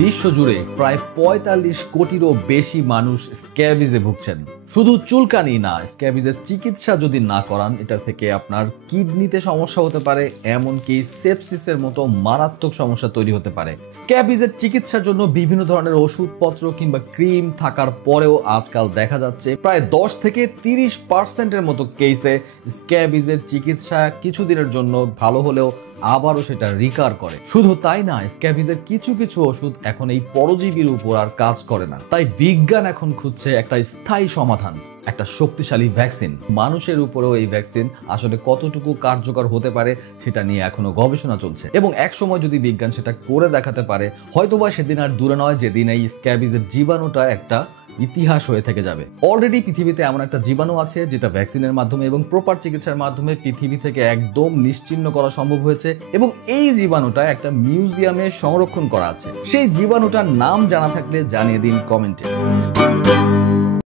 বিশ্বজুড়ে প্রায় ৪৫ কোটিরও বেশি মানুষ স্ক্যাবিজে ভুগছেন। শুধু চুলকানি না, স্ক্যাবিজের চিকিৎসা যদি না করান এটা থেকে আপনার কিডনিতে সমস্যা হতে পারে, এমনকি সেপসিসের মতো মারাত্মক সমস্যা তৈরি হতে পারে। স্ক্যাবিজের চিকিৎসার জন্য বিভিন্ন ধরনের ওষুধপত্র কিংবা ক্রিম থাকার পরেও আজকাল দেখা যাচ্ছে প্রায় 10 থেকে 30% মতো কেসে স্ক্যাবিজের চিকিৎসা কিছুদিনের জন্য ভালো হলেও আবারও সেটা রিকার করে। শুধু তাই না, স্ক্যাবিজের কিছু কিছু ওষুধ এখন এই পরজীবীর উপর আর কাজ করে না। তাই বিজ্ঞান এখন খুঁজছে একটা স্থায়ী সমাধান, একটা শক্তিশালী ভ্যাকসিন। মানুষের উপরেও এই ভ্যাকসিন আসলে কতটুকু কার্যকর হতে পারে সেটা নিয়ে এখনো গবেষণা চলছে, এবং একসময় যদি বিজ্ঞান সেটা করে দেখাতে পারে, হয়তোবা সেদিন আর দূরে নয় যেদিন এই স্ক্যাবিজের জীবাণুটা একটা ইতিহাস হয়ে থেকে যাবে। অলরেডি পৃথিবীতে এমন একটা জীবাণু আছে যেটা ভ্যাকসিনের মাধ্যমে এবং প্রপার চিকিৎসার মাধ্যমে পৃথিবী থেকে একদম নিশ্চিহ্ন করা সম্ভব হয়েছে, এবং এই জীবাণুটা একটা মিউজিয়ামে সংরক্ষণ করা আছে। সেই জীবাণুটার নাম জানা থাকলে জানিয়ে দিন কমেন্টে।